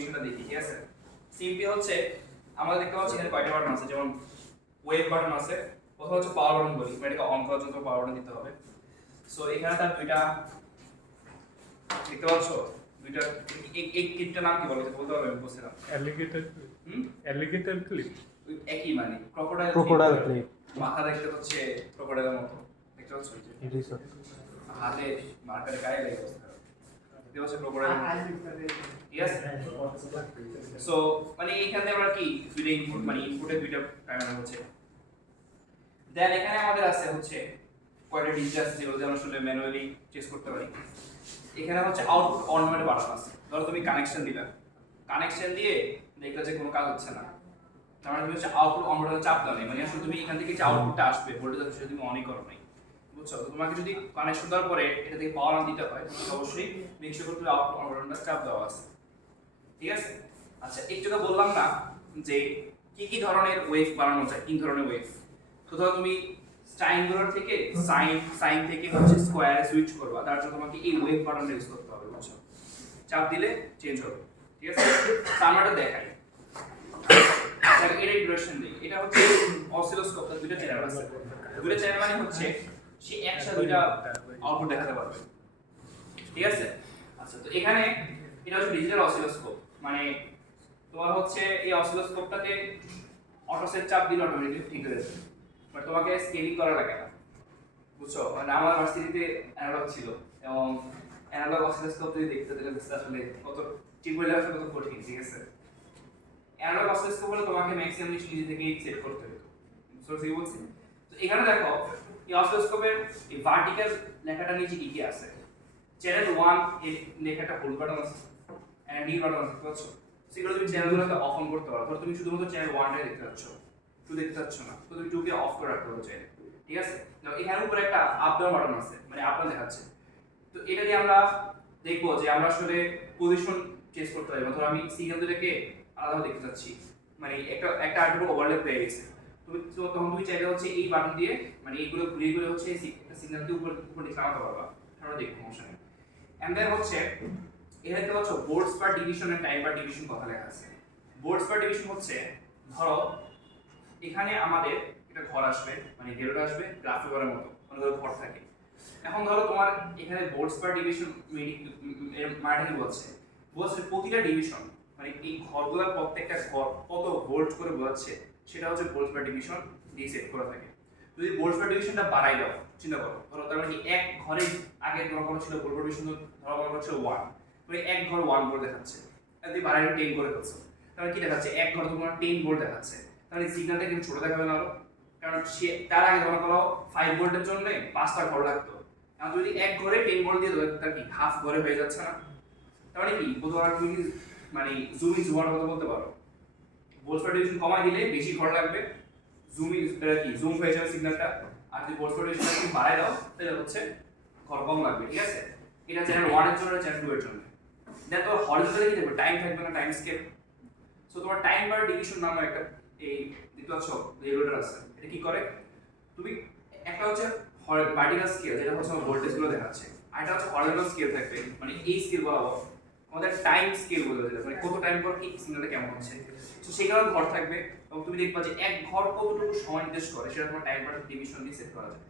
অ্যানিমেশনটা দেখি, ঠিক আছে? সিম্পলি হচ্ছে আমাদের দেখতে পাচ্ছি এখানে কয়টা বাটন আছে, যেমন ওয়েভ বাটন আছে, অথবা হচ্ছে পাওয়ার বাটন বলি, এটাকে অন করার জন্য পাওয়ার বাটন দিতে হবে। সো এখানে তার দুইটা দেখতে পাচ্ছ, দুইটা এই ক্লিপটার নাম কি বলো তো, বলতে পারবে? আমি বলছিলাম অ্যালিগেটর অ্যালিগেটর ক্লিপ, একই মানে ক্রোকোডাইল ক্লিপ। মাথা দেখতে হচ্ছে ক্রোকোডাইলের মতো, দেখতে পাচ্ছ হাতে মার্কারে গায়ে লেগে অবস্থা, দেখতে পাচ্ছ ক্রোকোডাইল। ইয়েস। সো মানে এইখানে আমরা কি দুইটা ইনপুট, মানে ইনপুটে দুইটা প্যারামিটার হচ্ছে। দেন এখানে আমাদের আছে হচ্ছে কয়টা ডিজিট আছে যেগুলো আমরা আসলে ম্যানুয়ালি চেক করতে পারি। এখানে হচ্ছে আউটপুট অন নামের বাটন আছে। ধরো তুমি কানেকশন দিলা, কানেকশন দিয়ে দেখলে যে কোনো কাজ হচ্ছে না, তার মানে তুমি হচ্ছে আউটপুট অন বাটনে চাপ দাও নাই, মানে আসলে তুমি এখান থেকে যে আউটপুটটা আসবে ভোল্টেজ আসবে তুমি অনই করো নাই, বুঝছো? তো তোমাকে যদি কানেকশন দেওয়ার পরে এটা থেকে পাওয়ার অন দিতে হয় তাহলে অবশ্যই মেক শিওর করতে হবে আউটপুট অন বাটনটা চাপ দেওয়া আছে, ঠিক আছে? আচ্ছা, একটু তো বললাম না যে কি কি ধরনের ওয়েভ বানানো যায়, তিন ধরনের ওয়েভ। তো ধরো তুমি ট্রায়াঙ্গুলার থেকে সাইন থেকে হচ্ছে স্কয়ারে সুইচ করবা, তার জন্য তোমাকে এই ওয়েভ বাটনটা ইউজ করতে হবে, বুঝছো? চাপ দিলে চেঞ্জ হবে, ঠিক আছে? সামনেটা দেখাই, এর ডিউরেশন নেই। এটা হচ্ছে অসিলোস্কোপ, তার দুইটা চ্যানেল আছে, দুইটা চ্যানেল মানে হচ্ছে সে একসাথে দুইটা আউটপুট দেখাতে পারবে, ঠিক আছে? আচ্ছা, তো এখানে এটা হচ্ছে ডিজিটাল অসিলোস্কোপ, মানে তোমার হচ্ছে এই অসিলোস্কোপটাতে অটোসেট চাপ দিলে অটোমেটিক্যালি ঠিক হয়ে যাবে, বাট তোমাকে স্কেলিং করা লাগে না, বুঝছো? মানে আমার ভার্সিটিতে অ্যানালগ ছিল, এবং অ্যানালগ অসিলোস্কোপ যদি দেখতে দিলে বুঝতে আসলে কত ঠিক বলে আসলে কত কঠিন, ঠিক আছে? অ্যানালগ অসিলোস্কোপ হলে তোমাকে ম্যাক্সিমাম জিনিস নিজে থেকেই সেট করতে হবে, বুঝছো কি বলছি? তো এখানে দেখো এই অসিলোস্কোপের এই ভার্টিক্যাল লেখাটা নিচে কি কি আছে, চ্যানেল 1 এর লেখাটা হোল্ড বাটন আছে এন্ড ডি বাটন আছে, বুঝছো? সেগুলো তুমি চ্যানেলগুলোকে অফ অন করতে পারো। ধরো তুমি শুধুমাত্র চ্যানেল 1 টাই দেখতে পাচ্ছ, 2 দেখতে পাচ্ছ না, তো তুমি 2 কে অফ করে রাখতে পারো চাইলে, ঠিক আছে? নাও এখানে উপরে একটা আপ ডাউন বাটন আছে, মানে আপ ডাউন দেখাচ্ছে। তো এটা দিয়ে আমরা দেখবো যে আমরা আসলে পজিশন চেঞ্জ করতে পারি। ধরো আমি সিগন্যাল দুটোকে আলাদা দেখতে চাচ্ছি, মানে একটা আরেকটার ওভারল্যাপ হয়ে গেছে, তুমি তো তখন তুমি চাইলে হচ্ছে এই বাটন দিয়ে মানে এইগুলো ঘুরিয়ে ঘুরিয়ে হচ্ছে সিগন্যালকে উপর উপর নিচে নামাতে পারবা, আমরা দেখবো সমস্যা নেই। এন্ড দেন হচ্ছে এখানে দেখতে পাচ্ছ volts per division and time per division কথা লেখা আছে। বোর্ডস পার ডিভিশন হচ্ছে ধরো এখানে আমাদের একটা ঘর আসবে, মানে গেরোটা আসবে গ্রাফে ঘরের মতো, অনেকগুলো ঘর থাকে। এখন ধরো তোমার এখানে বোর্ডস পার ডিভিশন মানে বলছে প্রতিটা ডিভিশন, মানে এই ঘরগুলোর প্রত্যেকটা ঘর কত ভোল্ট করে বোঝাচ্ছে সেটা হচ্ছে বোর্ডস পার ডিভিশন দিয়ে সেট করা থাকে। যদি বোর্ডস পার ডিভিশনটা বাড়াই দাও, চিন্তা করো, ধরো তার মানে এক ঘরে আগে ধরো করা ছিল বোর্ড পার ডিভিশন ধরো করা হচ্ছে 1, তুমি এক ঘর 1 ভোল্ট দেখাচ্ছে, যদি বাড়াই 10 করে ফেলছো, তাহলে কি দেখাচ্ছে এক ঘর তোমার 10 ভোল্ট দেখাচ্ছে, তাহলে সিগন্যালটা কিন্তু ছোট দেখাবে না আরো, কারণ সে তার আগে ধরো করো 5 ভোল্টের জন্য 5টা ঘর লাগতো, এখন যদি এক ঘরে 10 ভোল্ট দিয়ে দেবে তার কি হাফ ঘরে হয়ে যাচ্ছে না? তার মানে কি বুধবার তুমি মানে জুম ইন জুমার কথা বলতে পারো, বোর্ডস পার ডিভিশন কমাই দিলে বেশি ঘর লাগবে, জুম ইন কি জুম হয়ে যাবে সিগন্যালটা, আর যদি বোর্ডস পার ডিভিশনটা তুমি বাড়াই দাও তাহলে হচ্ছে ঘর কম লাগবে, ঠিক আছে? এটা চ্যানেল 1 এর জন্য, চ্যানেল 2 এর জন্য। দেন তো হরিজন্টালি কি দেবে, টাইম থাকবে না, টাইম স্কেল। সো তোমার টাইম পার ডিভিশন নামে একটা এই দেখতে পাচ্ছ রেগুলেটর আছে, এটা কি করে, তুমি একটা হচ্ছে ভার্টিক্যাল স্কেল যেটা হচ্ছে ভোল্টেজ গুলো দেখাচ্ছে, আর এটা হচ্ছে হরিজন্টাল স্কেল থাকবে, মানে এই স্কেল বরাবর আমাদের টাইম স্কেল বলে যেটা, মানে কত টাইম পর কি সিগন্যালটা কেমন হচ্ছে। তো সেখানে ঘর থাকবে এবং তুমি দেখবা যে এক ঘর কতটুকু সময় নির্দেশ করে সেটা তোমার টাইম পার ডিভিশন দিয়ে সেট করা যায়।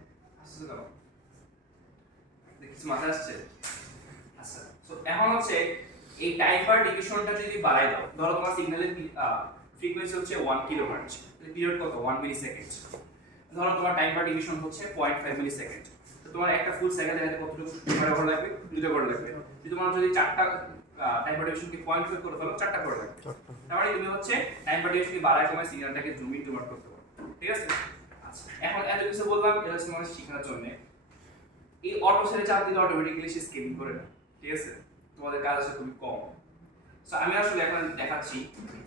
আসছে দাও দেখছি মাথায় আসছে? আচ্ছা, সো এখন হচ্ছে এই টাইম পার ডিভিশনটা যদি বাড়াই দাও, ধরো তোমার সিগন্যালের ফ্রিকোয়েন্সি হচ্ছে 1 কিলোহার্টজ, পিরিয়ড কত 1 মিলিসেকেন্ড, ধরো তোমার টাইম পার ডিভিশন হচ্ছে 0.5 মিলিসেকেন্ড, তো তোমার একটা ফুল সেকেন্ড দেখাতে কতটুকু ঘর লাগবে, দুটো ঘর লাগবে। যদি তোমার যদি চারটা টাইম পার ডিভিশনকে 0.5 করে ফেলো, চারটা ঘর লাগবে। তার মানে তুমি হচ্ছে টাইম পার ডিভিশনকে বাড়ায় কমায় সিগন্যালটাকে জুম ইন জুম আউট করতে পারো, ঠিক আছে? আচ্ছা, এখন এত কিছু বললাম এটা হচ্ছে তোমার শেখার জন্য। এই অটো সেলে চাপ দিলে অটোমেটিক্যালি সে স্কেলিং করে না, ঠিক আছে? তোমাদের কাজ আছে খুবই কম। সো আমি আসলে এখন দেখাচ্ছি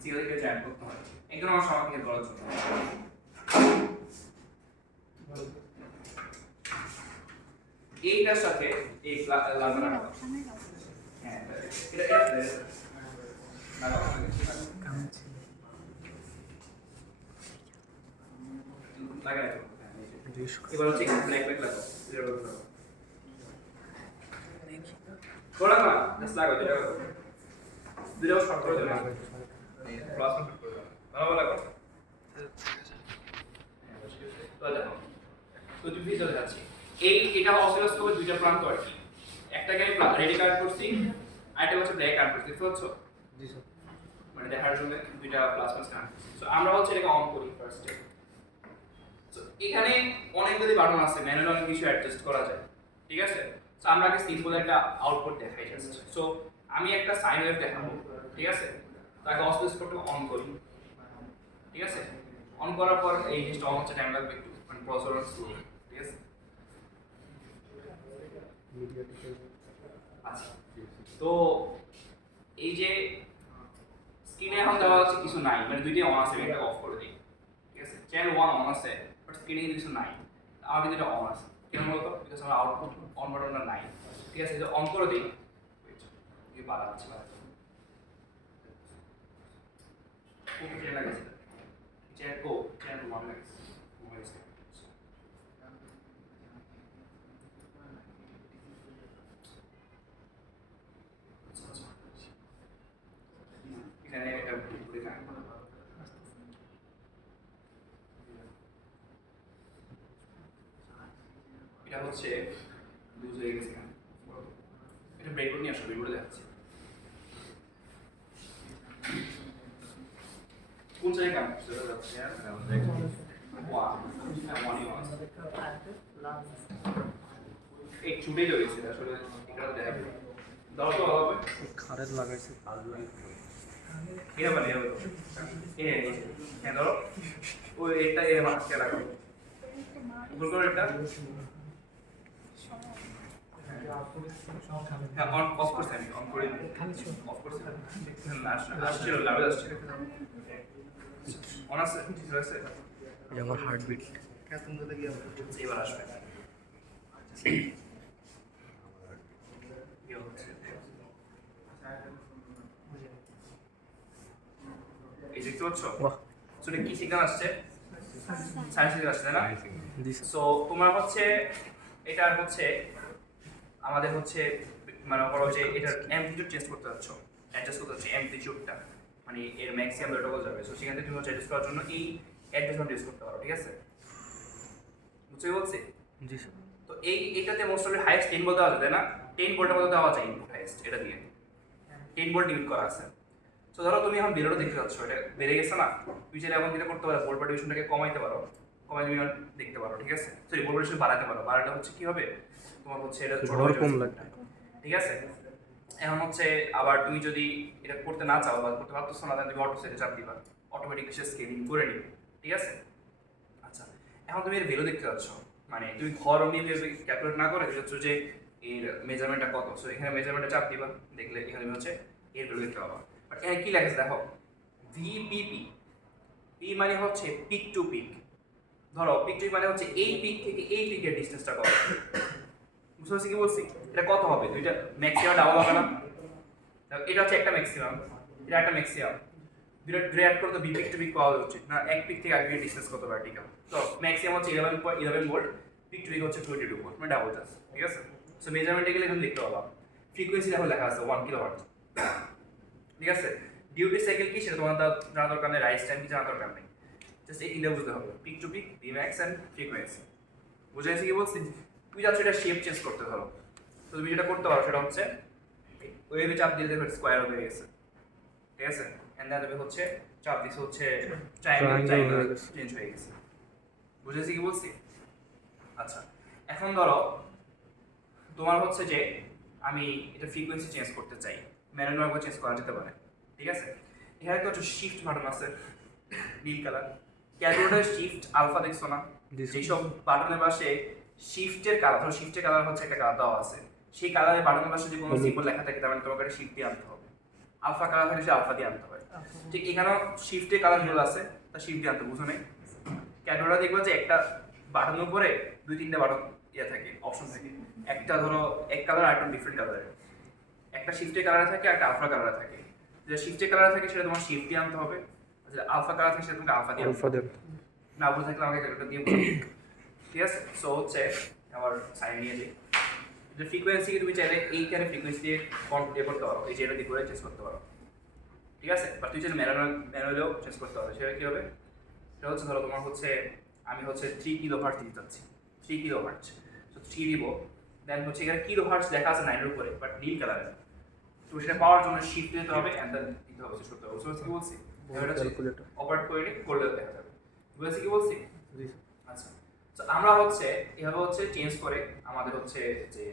সিগন্যালকে জয়েন করতে হয় একদম আমার সমাধান করার জন্য। এইটার সাথে এই লাগবে না, হ্যাঁ এটা লাগাই দাও। এবার হচ্ছে ব্ল্যাক ব্ল্যাক লাগাও, জিরো লাগাও, থোড়া না জাস্ট লাগাও, যেটা দুইটাও শর্ট করে দেবে প্লাস শর্ট করে দেবে ভালো লাগো তো দেখো তো তুমি ভিতরে যাচ্ছি এটা অসিলোস্কোপে দুইটা প্রান্ত আর কি একটাকে আমি রেডি কাট করছি আরেকটা হচ্ছে ব্ল্যাক কাট করছি দেখতে পাচ্ছ জি স্যার মানে দেখার জন্য দুইটা প্লাস প্লাস কাট সো আমরা হচ্ছে এটাকে অন করি ফার্স্টে সো এখানে অনেকগুলি বাটন আছে ম্যানুয়ালি অনেক কিছু অ্যাডজাস্ট করা যায় ঠিক আছে সো আমরা আগে সিম্পল একটা আউটপুট দেখাই জাস্ট সো আমি একটা সাইন ওয়েভ দেখাবো ঠিক আছে তাকে অসিলোস্কোপটা অন করি ঠিক আছে অন করার পর এই জিনিসটা অন হচ্ছে টাইম লাগবে একটু মানে প্রসেসর স্লো ঠিক আছে আচ্ছা তো এই যে স্ক্রিনে এখন দেওয়া আছে কিছু নাই মানে দুইটাই অন আছে এটা অফ করে দিই ঠিক আছে চ্যানেল 1 অন আছে বাট স্ক্রিনে কিছু নাই আমাদের এটা অন আছে কেন বলতো বিকজ আমার আউটপুট অন বাটনটা নাই ঠিক আছে এটা অন করে দিই এই বাড়াচ্ছি কোন চ্যানেল লাগাইছে চ্যানেল 1 লাগাইছে এখানে এটা ঘুরে যায় এটা হচ্ছে লুজ হয়ে গেছে এটা ব্রেকআউট নিয়ে আসো ব্রেকআউটে দেখাচ্ছি কোন জায়গায় কাম করছে এটা যাচ্ছে এক ছুটে চলে গেছে আসলে এটা দেখা দাও তো ভালো হবে খারের লাগাইছে এটা মানে হ্যাঁ ধরো ওই এটা এর মাঝখানে লাগাও উপর করে এটা হ্যাঁ অন অফ করছি আমি অন করে অফ করছি না আসছে লাভে আসছে অন আছে ঠিক আছে এই আমার হার্টবিট এবার আসবে এই দেখতে পাচ্ছ বাহ সো এটা কি সিগন্যাল আসছে সাইন সিগন্যাল আসছে তাই না জি সো তোমার হচ্ছে এটা হচ্ছে আমাদের হচ্ছে মানে বলো যে এটার অ্যাম্পলিটিউড চেঞ্জ করতে যাচ্ছ অ্যাডজাস্ট করতে যাচ্ছ অ্যাম্পলিটিউডটা মানে এর ম্যাক্সিমাম লেভেল যাবে সো সেখান থেকে তুমি হচ্ছে অ্যাডজাস্ট করার জন্য এই অ্যাডজাস্টমেন্ট ইউজ করতে পারো ঠিক আছে বুঝতে বলছি জি স্যার তো এটাতে মোস্ট অফ হাইয়েস্ট 10 ভোল্ট দেওয়া যায় তাই না 10 ভোল্টের মতো দেওয়া যায় ইনপুট হাইয়েস্ট এটা দিয়ে 10 ভোল্ট লিমিট করা আছে সো ধরো তুমি এখন বেরোটা দেখতে পাচ্ছ এটা বেড়ে গেছে না তুমি চাইলে এখন যেটা করতে পারো ভোল্ট ডিভিশনটাকে কমাইতে পারো কমাই তুমি দেখতে পারো ঠিক আছে সরি ভোল্ট ডিভিশন বাড়াতে পারো বাড়াটা হচ্ছে কি হবে তোমার হচ্ছে এটা ছোট ঘর হয়ে কম যাবে। লাগবে ঠিক আছে এখন হচ্ছে আবার তুমি যদি এটা করতে না চাও বা করতে পারতেছো না তাহলে তুমি অটো সেটে চাপ দিবা অটোমেটিক সে স্কেলিং করে নিবে ঠিক আছে আচ্ছা এখন তুমি এর ভ্যালু দেখতে পাচ্ছ মানে তুমি ঘর নিয়ে ক্যালকুলেট না করে হচ্ছে যে এর মেজারমেন্টটা কত সো এখানে মেজারমেন্টে চাপ দিবা দেখলে এখানে হচ্ছে এর ভ্যালু দেখতে পাবা বাট এখানে কি লেখা আছে দেখো ভিপিপি পি মানে হচ্ছে পিক টু পিক ধরো পিক টু মানে হচ্ছে এই পিক থেকে এই পিকের ডিসটেন্সটা কত বুঝতে পারছি কি বলছি এটা কত হবে দুইটা ম্যাক্সিমাম ডাবল হবে না এটা হচ্ছে একটা ম্যাক্সিমাম এটা একটা ম্যাক্সিমাম দুইটা অ্যাড করে তো বি পিক টু পিক পাওয়া যাচ্ছে না এক পিক থেকে আরেক পিকের ডিসটেন্স কত ভার্টিক্যাল তো ম্যাক্সিমাম হচ্ছে 11 ভোল্ট পিক টু পিক হচ্ছে 22 ভোল্ট মানে ডাবল জাস্ট ঠিক আছে সো মেজারমেন্টে গেলে তুমি লিখতে পারবা ফ্রিকোয়েন্সি দেখো লেখা আছে 1 কিলোহার্টজ ঠিক আছে ডিউটি সাইকেল কি সেটা তোমার জানা দরকার নেই রাইস টাইম কি জানা দরকার নেই জাস্ট এই তিনটা বুঝতে হবে peak to peak Vmax and frequency বুঝাইছি কি বলছি তুমি যাচ্ছ এটা শেপ চেঞ্জ করতে ধরো তো তুমি যেটা করতে পারো সেটা হচ্ছে ওয়েভে চাপ দিয়ে দেখবে স্কোয়ার হয়ে গেছে ঠিক আছে এন্ড দেন তুমি হচ্ছে চাপ দিছে হচ্ছে ট্রায়াঙ্গেল চেঞ্জ হয়ে গেছে বুঝেছি কি বলছি আচ্ছা এখন ধরো তোমার হচ্ছে যে আমি এটা ফ্রিকোয়েন্সি চেঞ্জ করতে চাই ম্যানুয়াল চেঞ্জ করা যেতে পারে ঠিক আছে এখানে তো একটা শিফট বাটন আছে নীল কালার ক্যালকুলেটর শিফট আলফা দেখছো না যেসব বাটনের পাশে শিফটের কালার ধরো শিফটের কালার হচ্ছে একটা কালার দেওয়া আছে সেই কালারের বাটনের পাশে যদি কোনো সিম্বল লেখা থাকে তার মানে তোমাকে একটা শিফট দিয়ে আনতে হবে আলফা কালার থাকে সে আলফা দিয়ে আনতে হবে ঠিক এখানেও শিফটের কালার যেগুলো আছে তা শিফট দিয়ে আনতে বুঝো নেই ক্যালকুলেটর দেখবে যে একটা বাটনের উপরে দুই তিনটা বাটন ইয়ে থাকে অপশন থাকে একটা ধরো এক কালার আর একটা ডিফারেন্ট কালারের একটা শিফটের কালারে থাকে আর একটা আলফা কালারে থাকে যে শিফটের কালারে থাকে সেটা তোমার শিফট দিয়ে আনতে হবে যেটা আলফা কালার থাকে সেটা তোমাকে আলফা দিয়ে আলফা দেব না বুঝে থাকলে আমাকে ক্যালকুলেটর দিয়ে ঠিক আছে সো হচ্ছে আবার সাইন নিয়ে যাই যে ফ্রিকোয়েন্সি তুমি চাইলে এইখানে ফ্রিকোয়েন্সি দিয়ে করতে পারো এই যে এটা দিয়ে করে চেঞ্জ করতে পারো ঠিক আছে, বা তুই যদি ম্যানুয়ালেও চেঞ্জ করতে হবে, সেটা কি হবে? সেটা হচ্ছে ধরো তোমার হচ্ছে আমি হচ্ছে 3 কিলো হার্টজ দিতে চাচ্ছি, 3 কিলো হার্টজ, তো 3 দিব, দেন হচ্ছে এখানে কিলো হার্টজ লেখা আছে 9 এর উপরে বাট নীল কালারের, তো সেটা পাওয়ার জন্য শিফট দিতে হবে এন্ড দেন দিতে হবে, সেটা করতে হবে। বুঝতে পারছি কি বলছি? এটা ক্যালকুলেটর। অপারেট করে করলে দেখা যাবে। বুঝেছি কি বলছি? জি আচ্ছা, তো আমরা হচ্ছে এভাবে হচ্ছে চেঞ্জ করে আমাদের হচ্ছে যে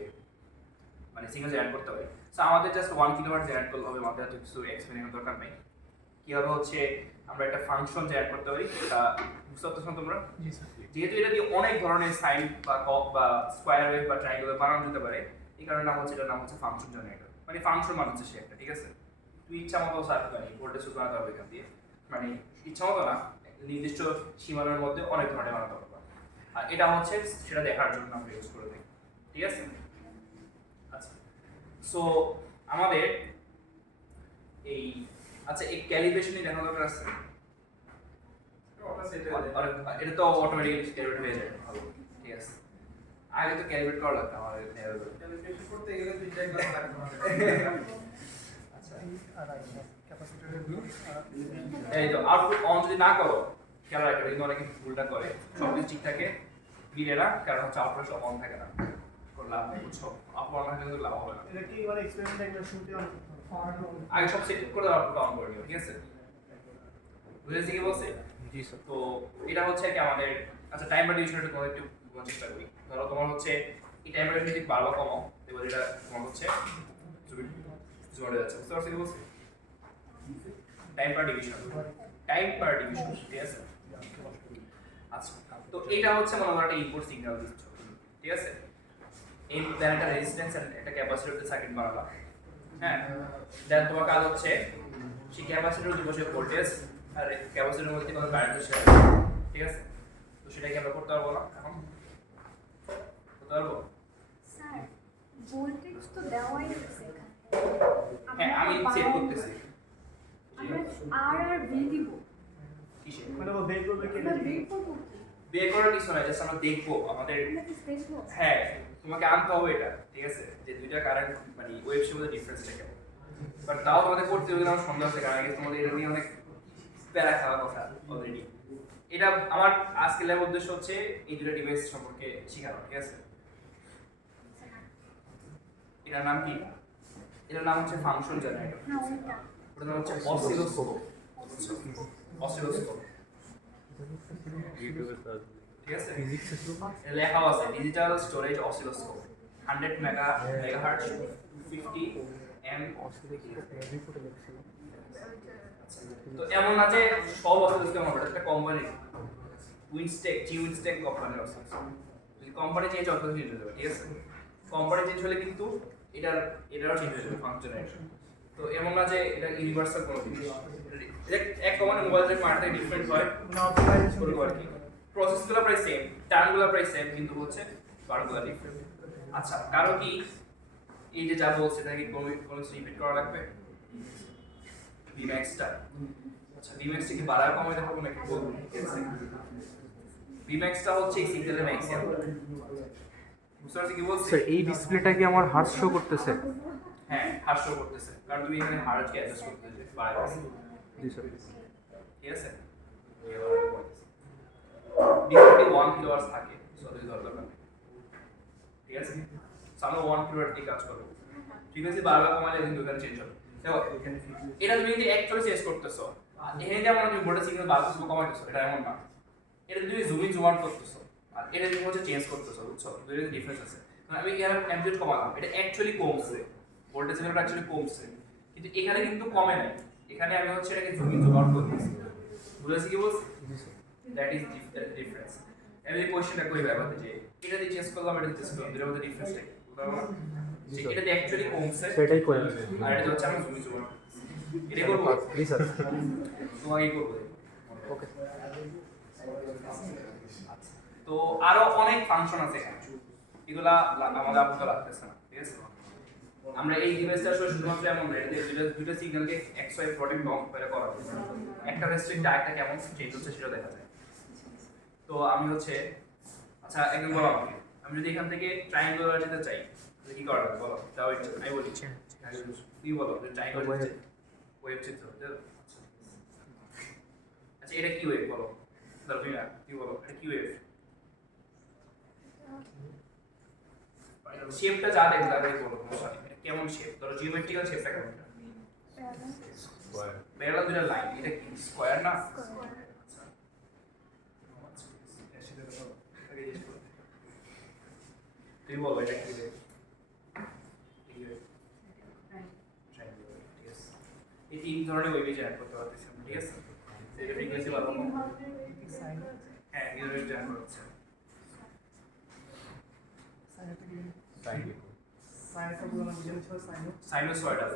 মানে সিগন্যাল জেনারেট করতে হবে। সো আমাদের জাস্ট 1 কিলোওয়াট জেনারেট করলে হবে, আমাদের এত কিছু এক্সপেরিমেন্ট দরকার নেই। কিভাবে হচ্ছে আমরা একটা ফাংশন জেনারেট করতে পারি, এটা বুঝতে পারছো তোমরা? জি স্যার। যেহেতু এটা দিয়ে অনেক ধরনের সাইন বা কক বা স্কোয়ার ওয়েভ বা ট্রায়াঙ্গেল বানানো যেতে পারে, এই কারণে নাম হচ্ছে, এটার নাম হচ্ছে ফাংশন জেনারেটর। মানে ফাংশন বানাচ্ছে সে একটা, ঠিক আছে? তুই ইচ্ছা মতো সার্চ মানে ভোল্টেজ সুদ বানাতে হবে এখান দিয়ে, মানে ইচ্ছা মতো না, নির্দিষ্ট সীমানার মধ্যে অনেক ধরনের বানাতে পারবে। আর এটা হচ্ছে সেটা দেখার জন্য আমরা ইউজ করে থাকি, ঠিক আছে? আচ্ছা, সো আমাদের এই আচ্ছা এই ক্যালিব্রেশনই দেখা দরকার আছে। এটা তো অটোমেটিক্যালি ক্যালিব্রেট হয়ে যায়, ভালো, ঠিক আছে। আগে তো ক্যালিব্রেট করা লাগতো আমাদের ক্যালিব্রেশন করতে গেলে 2টা ক্লাস লাগবে আমাদের। আচ্ছা, আর ক্যাপাসিটরের গুলো এই তো আউটপুট অন যদি না করো, খেয়াল রাখবে, কিন্তু অনেকে ভুলটা করে, সব কিছু ঠিক থাকে দিলে না, কারণ হচ্ছে আউটপুট সব অন থাকে না, কোনো লাভ নেই, বুঝছো? আউটপুট অন থাকলে কিন্তু লাভ হবে না। এটা কি মানে এক্সপেরিমেন্ট একটা শুরুতে আগে সব সেট করে আউটপুট অন করে নিও, ঠিক আছে? বুঝেছি কি বলছি? জি স্যার। তো এটা হচ্ছে কি আমাদের, আচ্ছা টাইম ডিভিশনটা তোমার একটু বোঝার চেষ্টা করি। ধরো তোমার হচ্ছে এই টাইম ডিভিশন যদি বাড়বা কমাও, এবার এটা তোমার হচ্ছে জোরে যাচ্ছে, বুঝতে পারছো কি বলছি? টাইম পার ডিভিশন, ঠিক আছে? আচ্ছা, তো এটা হচ্ছে মনে হয় একটা ইনপুট সিগন্যাল দিচ্ছ, ঠিক আছে? এই দেন একটা রেজিস্ট্যান্স এন্ড একটা ক্যাপাসিটর সার্কিট বানালাম, হ্যাঁ, দেন তোমার কাজ হচ্ছে সেই ক্যাপাসিটর দুপাশে ভোল্টেজ আর ক্যাপাসিটরের মধ্যে কোনো কারেন্ট আছে, ঠিক আছে? তো সেটা কি আমরা করতে পারবো না এখন? করতে পারবো? স্যার ভোল্টেজ তো দেওয়াই আছে এখানে। হ্যাঁ, আমি চেক করতেছি। আমরা আর ভি দিব। কিসে? মানে ও বের করবে কি আমরা বের করবো কি? বের করার কিছু নাই, জাস্ট আমরা দেখবো আমাদের, আমরা কি দেখবো? হ্যাঁ তোমাকে আনতে হবে এটা, ঠিক আছে? যে দুইটা কারেন্ট মানে ওয়েভসের মধ্যে ডিফারেন্সটা কেমন, বাট তাও তোমাদের করতে হবে, আমার সন্দেহ আছে, কারণ আগে তোমাদের এটা নিয়ে অনেক প্যারা খাওয়ার কথা অলরেডি। এটা আমার আজকের ল্যাব উদ্দেশ্য হচ্ছে এই দুটো ডিভাইস সম্পর্কে শেখানো, ঠিক আছে? এটার নাম কি? এটার নাম হচ্ছে ফাংশন জেনারেটর, না ওইটা। ওটার নাম হচ্ছে অসিলোস্কোপ, অসিলোস্কোপ, ঠিক আছে? ফিজিক্সের এটা লেখাও আছে digital storage oscilloscope 100 megahertz 50 M. তো এমন না যে সব অসিলোস্কোপ হবে, একটা কোম্পানি উইনস্টেক কোম্পানির অসিলোস্কোপ, যদি কোম্পানি চেঞ্জ হয় চেঞ্জ হয়ে যাবে, ঠিক আছে? কোম্পানি চেঞ্জ হলে কিন্তু এটারও চেঞ্জ হয়ে যাবে ফাংশনালিটি। তো এমন না যে এটা ইউনিভার্সাল কোনো জিনিস, এটা এক কোম্পানি মোবাইল থেকে মার্কেটে ডিফারেন্ট হয়, না অপটিমাইজেশন শুরু করে কি প্রসেসগুলো প্রায় সেম, টার্মগুলো প্রায় সেম, কিন্তু হচ্ছে বারগুলো ডিফারেন্ট। আচ্ছা, কারো কি এই যে যা বলছে এটা কি কোনো কিছু রিপিট করা লাগবে? ভিম্যাক্সটা, আচ্ছা ভিম্যাক্সটা কি বাড়ার কমায় দেখাবো নাকি বলবো? ভিম্যাক্সটা হচ্ছে এই সিগন্যালের ম্যাক্সিমাম, বুঝতে পারছি কি বলছি? স্যার এই ডিসপ্লেটা কি আমার হার্ট শো করতেছে? হ্যাঁ, হার্ট শো করতেছে, কারণ তুমি এখানে হার্টকে অ্যাডজাস্ট করতেছে বাড়াইতেছে, জি স্যার। ঠিক আছে? ডিসপ্লে 1 কিলোহার্টজ থাকে, সরি দরকার নেই, ঠিক আছে? সো আমরা 1 কিলোহার্টজ দিয়ে কাজ করব, ঠিক আছে? বারবার কমালে কিন্তু এখানে চেঞ্জ হবে। দেখো এটা তুমি যদি অ্যাকচুয়ালি চেঞ্জ করতেছো, এখানে যেমন তুমি ভোল্টেজ সিগন্যাল বাড়াতেছো কমাইতেছো, এটা এমন না। এটা তুমি জুম ইন জুম আউট করতেছো, আর এটা তুমি হচ্ছে চেঞ্জ করতেছো, বুঝছো? দুইটার ডিফারেন্স আছে। কারণ আমি এখানে অ্যাম্পলিটিউড কমালাম, এটা অ্যাকচুয়ালি কমছে, ভোল্টেজ সিগন্যালটা অ্যাকচুয়ালি কমছে, কিন্তু এখানে কিন্তু কমে নাই, এখানে আমি হচ্ছে এটাকে জুম ইন জুম আউট করতেছি, বুঝেছি কি বলছি? That is difference. আমি এই কোশ্চেনটা কই ব্যাপারে যে এটা দিয়ে চেঞ্জ করলাম, এটা দিয়ে চেঞ্জ করলাম, দুটোর মধ্যে ডিফারেন্সটা কি? বুঝতে পারো না? যে এটা দিয়ে অ্যাকচুয়ালি কমছে, সেটাই করেন। আর এটা হচ্ছে আমি জুম ইন জুম আউট এটা করবো, জি স্যার। তোমাকে করবো। ওকে। তো আরো অনেক ফাংশন আছে এখানে, এগুলা আমাদের আপাতত লাগতেছে না, ঠিক আছে? আমরা এই ডিভাইসটা আসলে শুধুমাত্র এমন না, এতে দুটো সিগন্যালকে এক্স ওয়াই প্লটিং লং করে করা হয়েছে, একটা রেস্ট্রিক্ট আরেকটা কেমন চেঞ্জ হচ্ছে সেটা দেখা যায়। তো আমি হচ্ছে আচ্ছা একদম বলো আমাকে, আমি যদি এখান থেকে ট্রায়াঙ্গুলার যেতে চাই তাহলে কি করা লাগবে বলো? তাও আমি বলি, তুই বলো যে ট্রায়াঙ্গুলার যেতে ওয়েভ চিত্র তাই তো? আচ্ছা এটা কি ওয়েভ বলো দারুণা কি বলো এটা কি ওয়েভ শেপটা যা দেখলে আগে বলো এটা কেমন শেপ ধরো জিওমেট্রিক্যাল শেপটা কেমন প্যারালাল দুটো লাইন এটা কি স্কয়ার না তুই বলো এটা কি ওয়েভ এই তিন ধরনের ওয়েভে জেনারেট করতে পারতেছি আমরা, ঠিক আছে এটা ফ্রিকোয়েন্সি বাড়ানো হ্যাঁ এই ধরনের জেনারেট করছে সাইন সাইন তো বললাম যে সাইন সাইনোসয়েডাল